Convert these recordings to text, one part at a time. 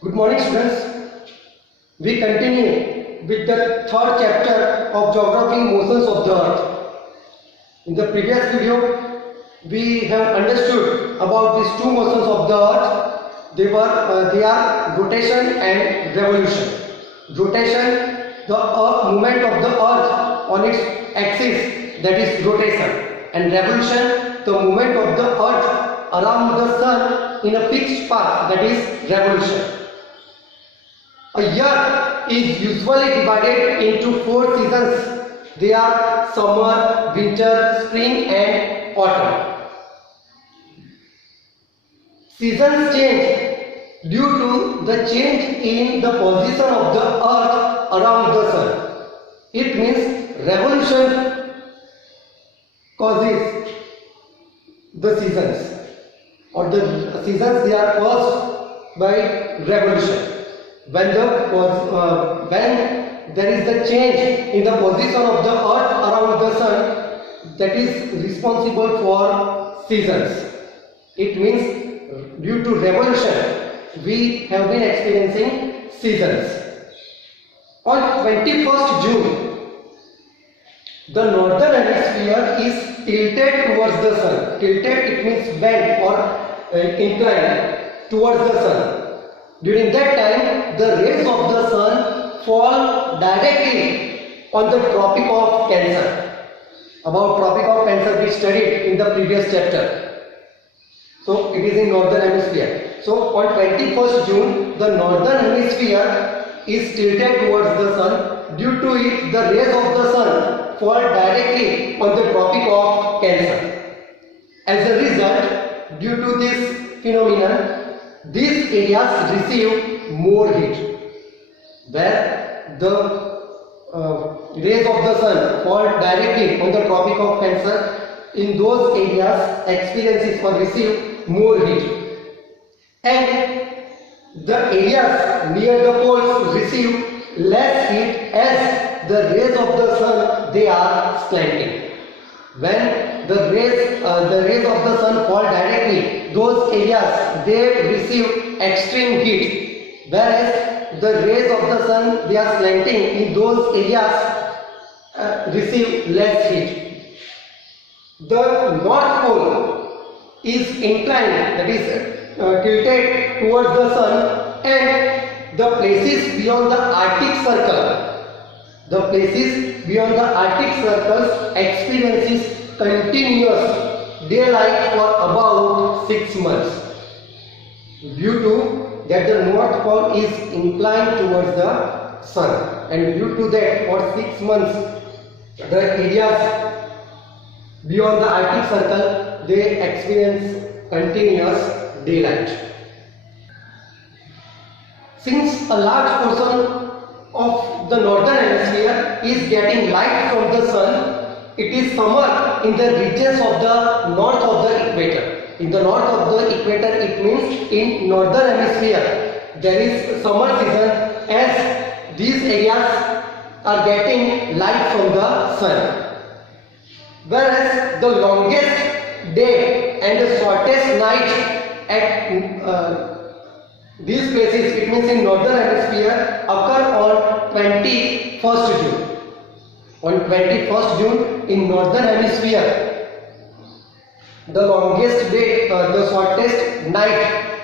Good morning, students. We continue with the third chapter of Geography Motions of the Earth. In the previous video, we have understood about these two motions of the Earth. They are rotation and revolution. Rotation, the movement of the Earth on its axis, that is rotation, and revolution, the movement of the Earth around the Sun in a fixed path, that is revolution. A year is usually divided into 4 seasons. They are summer, winter, spring and autumn. Seasons change due to the change in the position of the earth around the sun. It means revolution causes the seasons, or the seasons they are caused by revolution. When there is a change in the position of the earth around the sun, that is responsible for seasons. It means due to revolution we have been experiencing seasons. On 21st June, the northern hemisphere is tilted towards the sun. Tilted, it means bent or inclined towards the sun. During that time, the rays of the sun fall directly on the Tropic of Cancer. About Tropic of Cancer we studied in the previous chapter. So it is in northern hemisphere. So on 21st June, the northern hemisphere is tilted towards the sun. Due to it, the rays of the sun fall directly on the Tropic of Cancer. As a result, due to this phenomenon, these areas receive more heat. Where the rays of the sun fall directly on the Tropic of Cancer, in those areas experiences or receive more heat. And the areas near the poles receive less heat as the rays of the sun they are slanting. When the rays of the sun fall directly, those areas they receive extreme heat, whereas the rays of the sun they are slanting, in those areas receive less heat. The north pole is inclined, that is tilted towards the sun, and the places beyond the Arctic circles experiences continuous daylight for about 6 months, due to that the north pole is inclined towards the sun, and due to that for 6 months the areas beyond the Arctic circle they experience continuous daylight. Since a large portion of the northern hemisphere is getting light from the sun, it is summer in the regions of the north of the equator. In the north of the equator, it means in northern hemisphere there is summer season, as these areas are getting light from the sun. Whereas the longest day and the shortest night at these places, it means in northern hemisphere, occur on 21st June. On 21st June in northern hemisphere, the longest day, the shortest night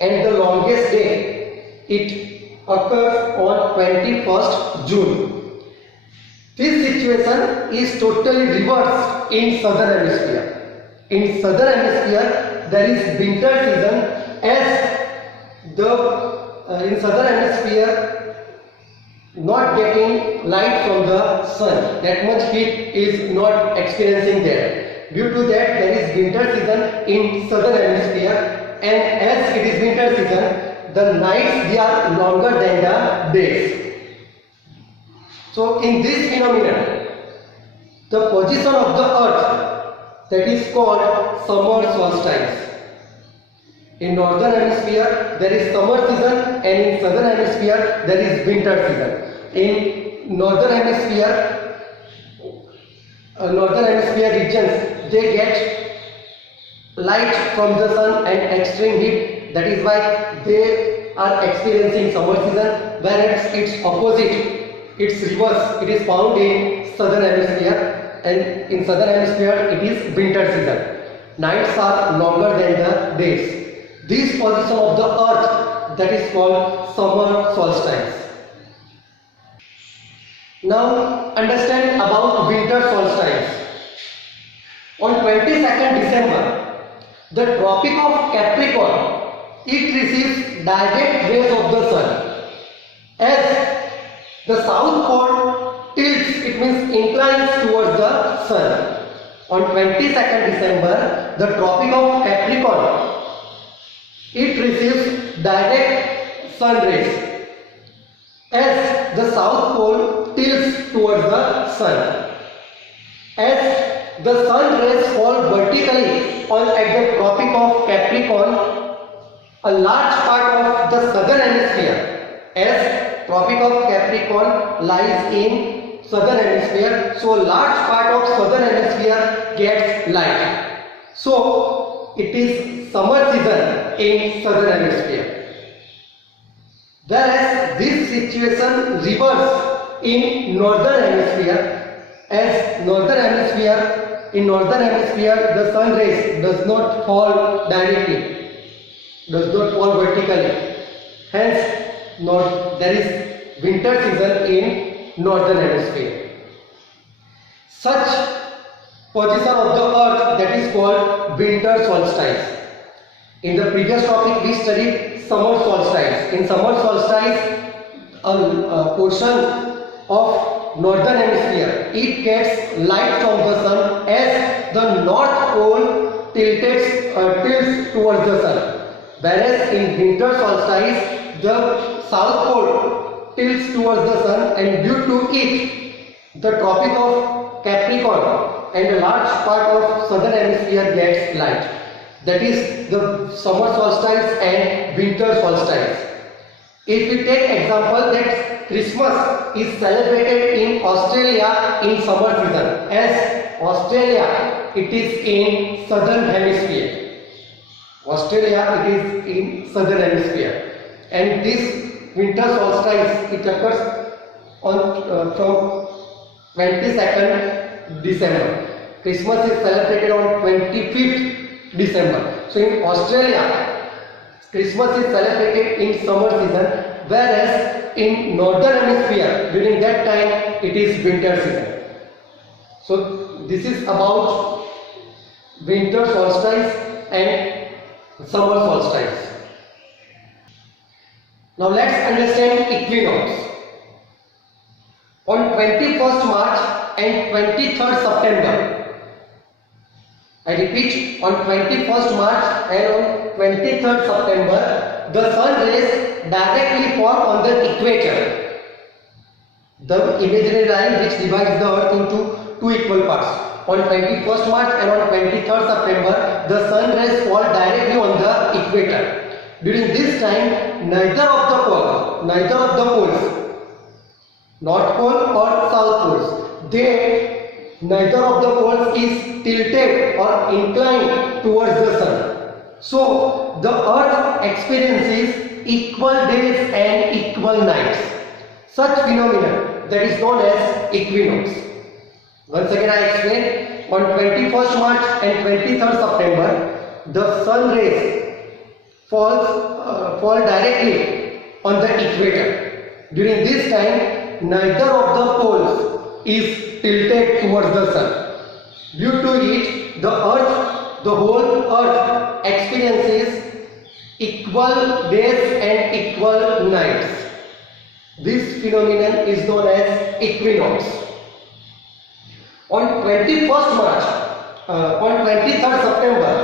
and the longest day, it occurs on 21st June. This situation is totally reversed in southern hemisphere. In southern hemisphere there is winter season, as in southern hemisphere not getting light from the sun, that much heat is not experiencing there. Due to that there is winter season in southern hemisphere, and as it is winter season, the nights they are longer than the days. So in this phenomenon, the position of the earth, that is called summer solstice. In northern hemisphere there is summer season, and in southern hemisphere there is winter season. In northern hemisphere regions they get light from the sun and extreme heat, that is why they are experiencing summer season, whereas its opposite, its reverse, it is found in southern hemisphere, and in southern hemisphere it is winter season. Nights are longer than the days. This position of the earth, that is called summer solstice. Now understand about winter solstice. On 22nd December, the Tropic of Capricorn, it receives direct rays of the sun. As the south pole tilts, it means inclines towards the sun. On 22nd December, the Tropic of Capricorn, it receives direct sun rays as the south pole tilts towards the sun. As the sun rays fall vertically at the Tropic of Capricorn, a large part of the southern hemisphere, as Tropic of Capricorn lies in southern hemisphere, so large part of southern hemisphere gets light. So it is summer season in southern hemisphere. Whereas this situation reverses in northern hemisphere, as in northern hemisphere the sun rays does not fall directly, does not fall vertically. Hence there is winter season in northern hemisphere. Such position of the earth, that is called winter solstice. In the previous topic we studied summer solstice. In summer solstice, a portion of northern hemisphere, it gets light from the sun as the north pole tilts towards the sun. Whereas in winter solstice, the south pole tilts towards the sun, and due to it, the Tropic of Capricorn and a large part of southern hemisphere gets light. That is the summer solstice and winter solstice. If we take example that Christmas is celebrated in Australia in summer season, as Australia it is in southern hemisphere. Australia it is in southern hemisphere, and this winter solstice it occurs on from 22nd December. Christmas is celebrated on 25th December. So in Australia, Christmas is celebrated in summer season, whereas in northern hemisphere during that time it is winter season. So this is about winter solstice and summer solstice. Now let's understand equinox. On 21st March and 23rd September, I repeat, on 21st March and on 23rd September, the sun rays directly fall on the equator, the imaginary line which divides the earth into two equal parts. On 21st March and on 23rd September, the sun rays fall directly on the equator. During this time, neither of the poles, North Pole or South Poles, neither of the poles is tilted or inclined towards the sun. So the earth experiences equal days and equal nights. Such phenomenon that is known as equinox. Once again I explain, on 21st March and 23rd September, the sun rays fall directly on the equator. During this time, neither of the poles is tilted towards the sun. Due to it, the whole earth experiences equal days and equal nights. This phenomenon is known as equinox. On 21st March, on 23rd September,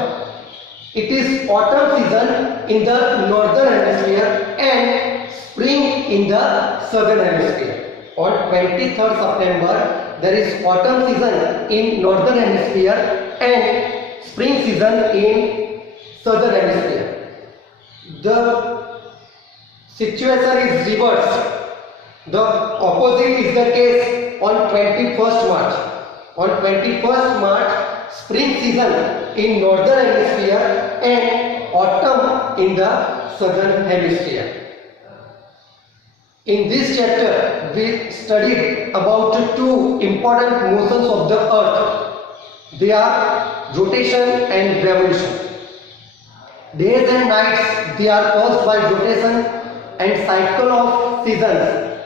it is autumn season in the northern hemisphere and spring in the southern hemisphere. On 23rd September, there is autumn season in northern hemisphere and spring season in southern hemisphere. The situation is reversed. The opposite is the case on 21st March. On 21st March, spring season in northern hemisphere and autumn in the southern hemisphere. In this chapter, we studied about two important motions of the earth. They are rotation and revolution. Days and nights, they are caused by rotation, and cycle of seasons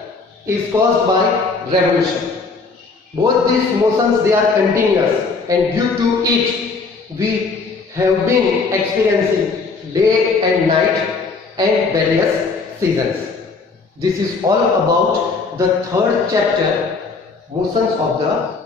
is caused by revolution. Both these motions, they are continuous, and due to it we have been experiencing day and night and various seasons. This is all about the third chapter, motions of the